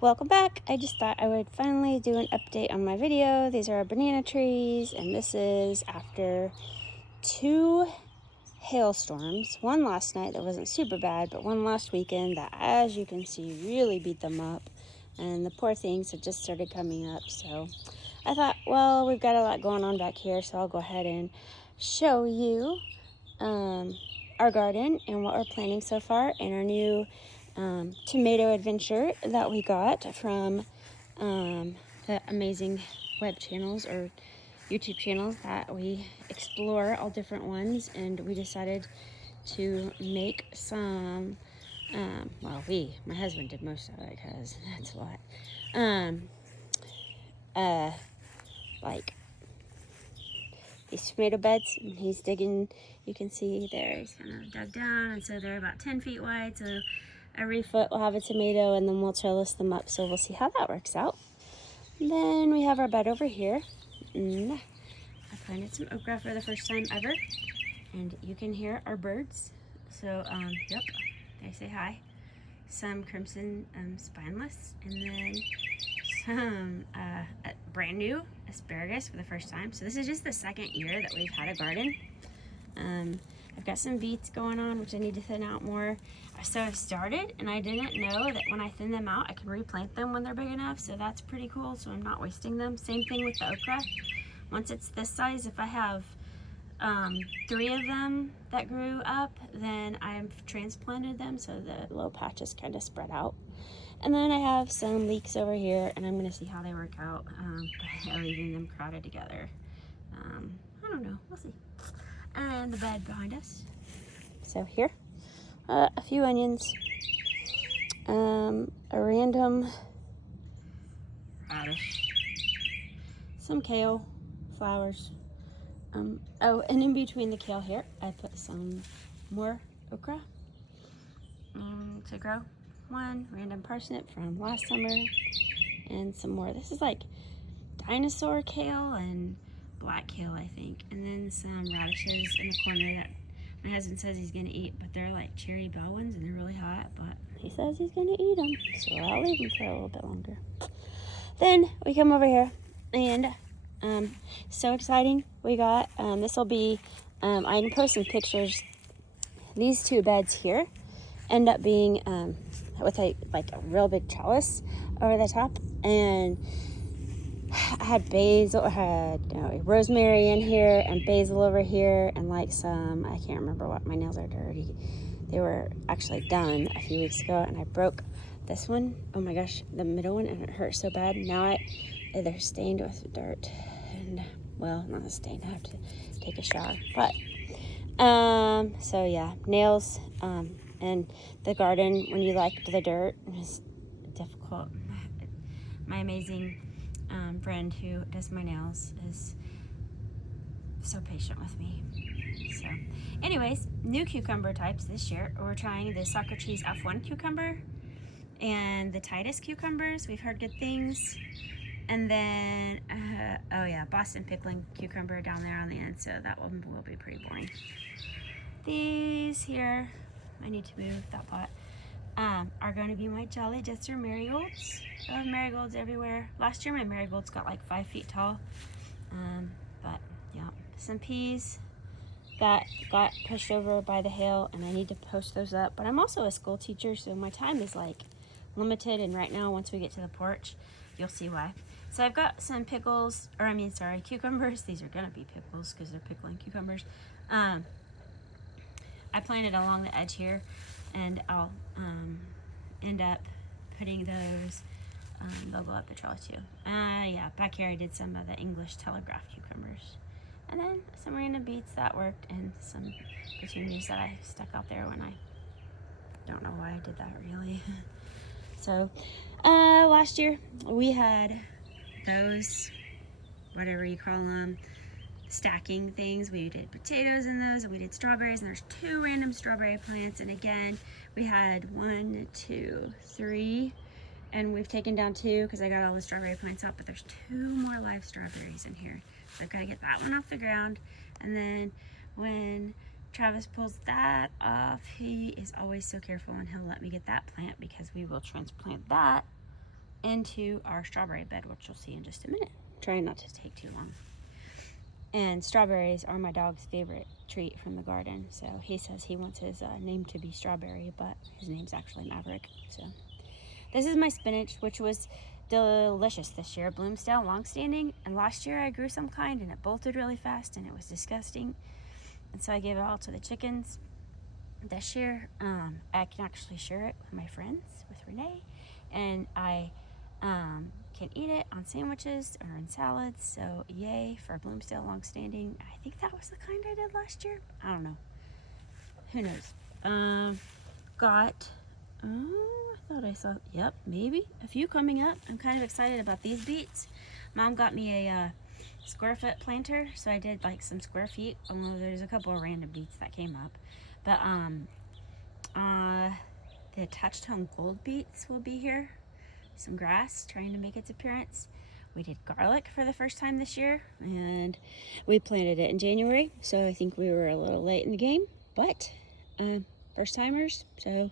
Welcome back. I just thought I would finally do an update on my video. These are our banana trees, and this is after 2 hailstorms. One last night that wasn't super bad, but one last weekend that, as you can see, really beat them up. And the poor things had just started coming up. So I thought, well, we've got a lot going on back here, so I'll go ahead and show you our garden and what we're planting so far, and our new tomato adventure that we got from the amazing web channels or YouTube channels that we explore all different ones. And we decided to make some my husband did most of it because that's a lot. Like these tomato beds, and he's digging. You can see there he's kind of dug down, and so they're about 10 feet wide, so every foot will have a tomato, and then we'll trellis them up, so we'll see how that works out. And then we have our bed over here, and I planted some okra for the first time ever, and you can hear our birds. So yep, they say hi. Some crimson spineless, and then some brand new asparagus for the first time. So this is just the second year that we've had a garden. I've got some beets going on, which I need to thin out more. So I've started, and I didn't know that when I thin them out, I can replant them when they're big enough. So that's pretty cool. So I'm not wasting them. Same thing with the okra. Once it's this size, if I have 3 of them that grew up, then I've transplanted them so the little patches kind of spread out. And then I have some leeks over here, and I'm going to see how they work out by leaving them crowded together. I don't know. We'll see. And the bed behind us. So here, a few onions, a random radish, some kale, flowers. Oh, and in between the kale here, I put some more okra to grow. One random parsnip from last summer, and some more. This is like dinosaur kale and black kale, I think. And then some radishes in the corner that my husband says he's gonna eat, but they're like cherry bell ones, and they're really hot, but he says he's gonna eat them, so I'll leave them for a little bit longer. Then we come over here, and so exciting. We got this will be I can post some pictures. These 2 beds here end up being with a real big trellis over the top, and I had basil, rosemary in here, and basil over here, and like some, I can't remember what, my nails are dirty. They were actually done a few weeks ago, and I broke this one. Oh my gosh, the middle one, and it hurt so bad. Now they're stained with dirt, and well, not a stain, I have to take a shower. But so yeah, nails, and the garden, when you like the dirt, is difficult. My amazing friend who does my nails is so patient with me. So anyways, new cucumber types this year. We're trying the Socrates F1 cucumber and the Titus cucumbers. We've heard good things. And then oh yeah, Boston pickling cucumber down there on the end, so that one will be pretty boring. These here, I need to move that pot, are going to be my Jolly Jester marigolds. I have marigolds everywhere. Last year my marigolds got like 5 feet tall. But yeah, some peas that got pushed over by the hail, and I need to post those up. But I'm also a school teacher, so my time is like limited, and right now once we get to the porch, you'll see why. So I've got some pickles, cucumbers. These are gonna be pickles because they're pickling cucumbers. I planted along the edge here, and I'll end up putting those, they'll go up the trellis too. Yeah, back here I did some of the English Telegraph cucumbers. And then some random beets that worked, and some petunias that I stuck out there when I don't know why I did that really. So last year we had those, whatever you call them, stacking things. We did potatoes in those, and we did strawberries, and there's 2 random strawberry plants. And again, we had 1, 2, 3, and we've taken down 2 because I got all the strawberry plants up, but there's 2 more live strawberries in here, so I've got to get that one off the ground. And then when Travis pulls that off, he is always so careful, and he'll let me get that plant because we will transplant that into our strawberry bed, which you'll see in just a minute. Trying not to take too long. And strawberries are my dog's favorite treat from the garden. So he says he wants his name to be Strawberry, but his name's actually Maverick. So this is my spinach, which was delicious this year. Bloomsdale longstanding. And last year I grew some kind and it bolted really fast and it was disgusting. And so I gave it all to the chickens. This year, I can actually share it with my friends, with Renee. And I can eat it on sandwiches or in salads. So yay for Bloomsdale longstanding. I think that was the kind I did last year. I don't know. Who knows? I thought I saw, yep, maybe a few coming up. I'm kind of excited about these beets. Mom got me a square foot planter, so I did like some square feet, although there's a couple of random beets that came up. But the touch-tone gold beets will be here. Some grass trying to make its appearance. We did garlic for the first time this year, and we planted it in January, so I think we were a little late in the game, but first timers. So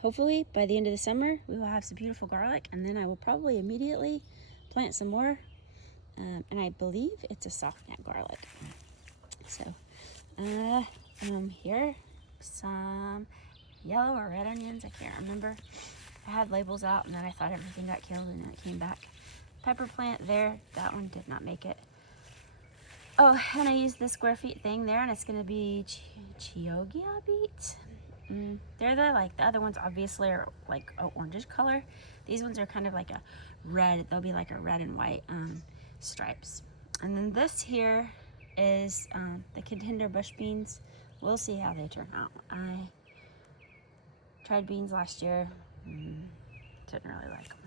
hopefully by the end of the summer we will have some beautiful garlic, and then I will probably immediately plant some more, and I believe it's a soft net garlic. So here some yellow or red onions, I can't remember. I had labels out and then I thought everything got killed and then it came back. Pepper plant there, that one did not make it. Oh, and I used the square feet thing there, and it's gonna be Chioggia beets. They're the other ones obviously are like an orangish color. These ones are kind of like a red, they'll be like a red and white stripes. And then this here is the contender bush beans. We'll see how they turn out. I tried beans last year. Didn't really like them.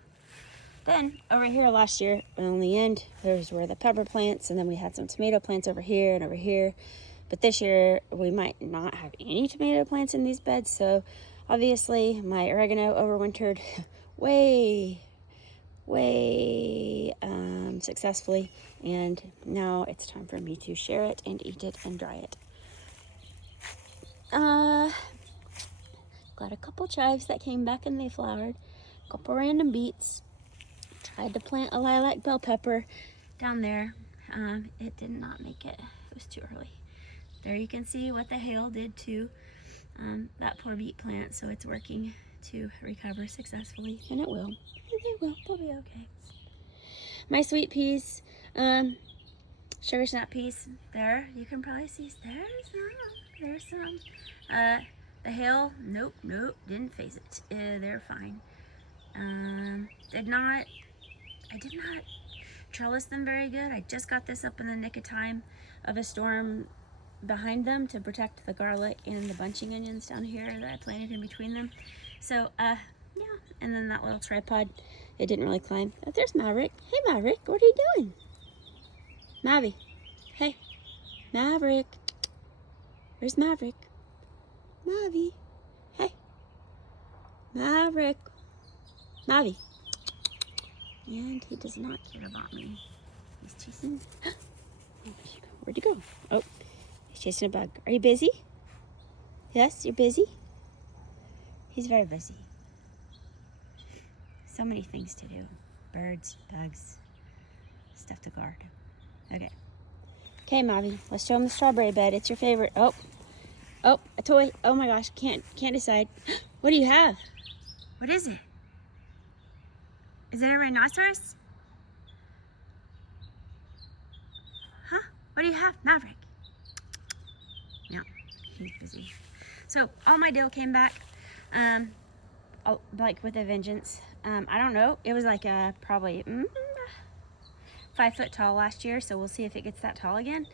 Then over here last year on the end, those were the pepper plants, and then we had some tomato plants over here and over here. But this year we might not have any tomato plants in these beds, so obviously my oregano overwintered way successfully, and now it's time for me to share it and eat it and dry it. Got a couple chives that came back and they flowered. A couple random beets. Tried to plant a lilac bell pepper down there. It did not make it. It was too early. There you can see what the hail did to that poor beet plant. So it's working to recover successfully, and it will. It will. They'll be okay. My sweet peas, sugar snap peas. There, you can probably see. There's some. The hail, nope, didn't phase it. They're fine. I did not trellis them very good. I just got this up in the nick of time of a storm behind them to protect the garlic and the bunching onions down here that I planted in between them. So, yeah. And then that little tripod, it didn't really climb. Oh, there's Maverick. Hey, Maverick, what are you doing? Mavi. Hey, Maverick. Where's Maverick? Mavi. Hey. Maverick. Mavi. And he does not care about me. He's chasing. Where'd you go? Oh, he's chasing a bug. Are you busy? Yes, you're busy? He's very busy. So many things to do. Birds, bugs, stuff to guard. Okay. Okay, Mavi, let's show him the strawberry bed. It's your favorite. Oh, a toy. Oh my gosh, can't decide. What do you have? What is it? Is it a rhinoceros? Huh? What do you have, Maverick? No, he's busy. So all my dill came back, like with a vengeance. I don't know. It was like probably 5 foot tall last year, so we'll see if it gets that tall again.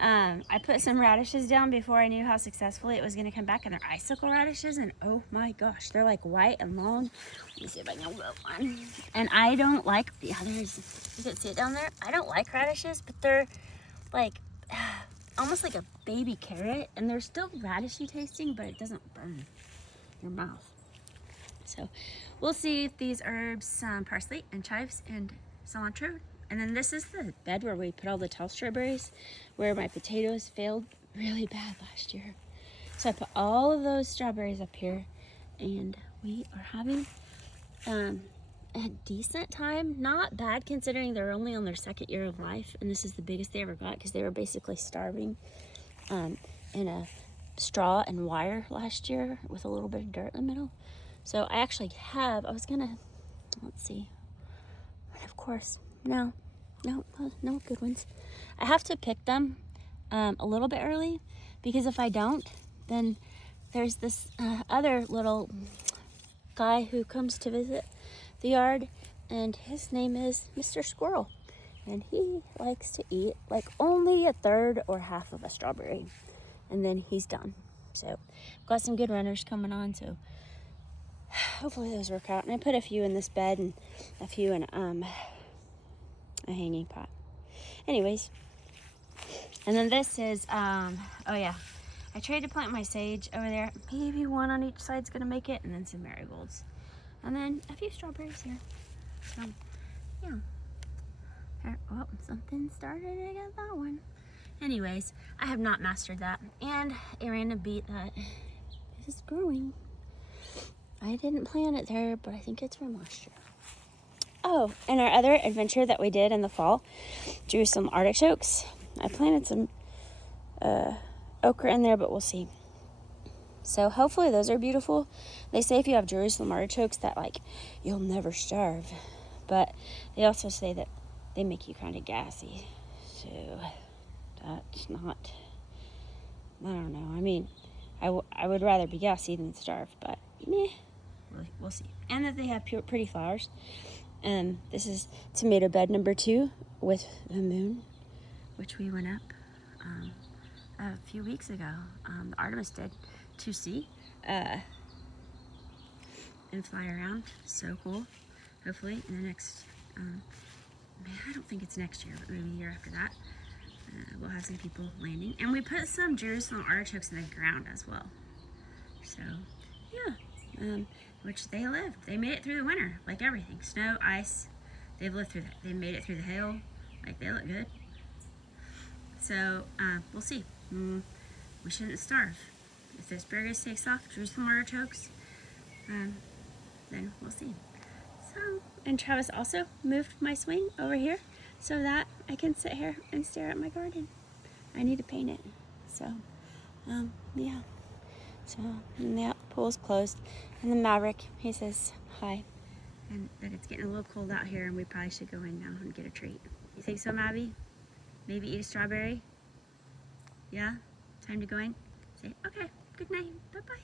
I put some radishes down before I knew how successfully it was going to come back, and they're icicle radishes, and oh my gosh, they're like white and long. Let me see if I can get one. And I don't like, you can see it down there. I don't like radishes, but they're like almost like a baby carrot, and they're still radishy tasting, but it doesn't burn your mouth. So we'll see if these herbs, parsley and chives and cilantro. And then this is the bed where we put all the tall strawberries, where my potatoes failed really bad last year. So I put all of those strawberries up here, and we are having a a decent time. Not bad considering they're only on their 2nd year of life, and this is the biggest they ever got because they were basically starving in a straw and wire last year with a little bit of dirt in the middle. So I actually have, I was gonna, let's see, and of course, no good ones. I have to pick them a little bit early, because if I don't, then there's this other little guy who comes to visit the yard, and his name is Mr. Squirrel, and he likes to eat like only a third or half of a strawberry, and then he's done. So I've got some good runners coming on, so hopefully those work out. And I put a few in this bed and a few in a hanging pot. Anyways, and then this is oh yeah, I tried to plant my sage over there. Maybe one on each side's gonna make it, and then some marigolds, and then a few strawberries here. So yeah, oh, something started to get that one. Anyways, I have not mastered that, and a random beet that is growing. I didn't plant it there, but I think it's from last year. Oh, and our other adventure that we did in the fall, drew some artichokes. I planted some okra in there, but we'll see. So hopefully those are beautiful. They say if you have Jerusalem artichokes that like you'll never starve, but they also say that they make you kind of gassy. So that's not, I don't know. I mean, I would rather be gassy than starve, but meh, we'll see. And that they have pretty flowers. This is tomato bed number 2 with the moon, which we went up a few weeks ago. Artemis did to see and fly around. So cool. Hopefully in the next, I don't think it's next year, but maybe the year after that, we'll have some people landing. And we put some Jerusalem artichokes in the ground as well. So yeah, which they lived. They made it through the winter, like everything. Snow, ice, they've lived through that. They made it through the hail. Like, they look good. So we'll see. We shouldn't starve. If the asparagus takes off, Jerusalem artichokes, then we'll see. So, and Travis also moved my swing over here so that I can sit here and stare at my garden. I need to paint it. So, yeah. So, yeah, pool's closed. And the Maverick, he says hi. And that it's getting a little cold out here and we probably should go in now and get a treat. You think so, Mavy? Maybe eat a strawberry? Yeah? Time to go in? Say, okay, good night, bye-bye.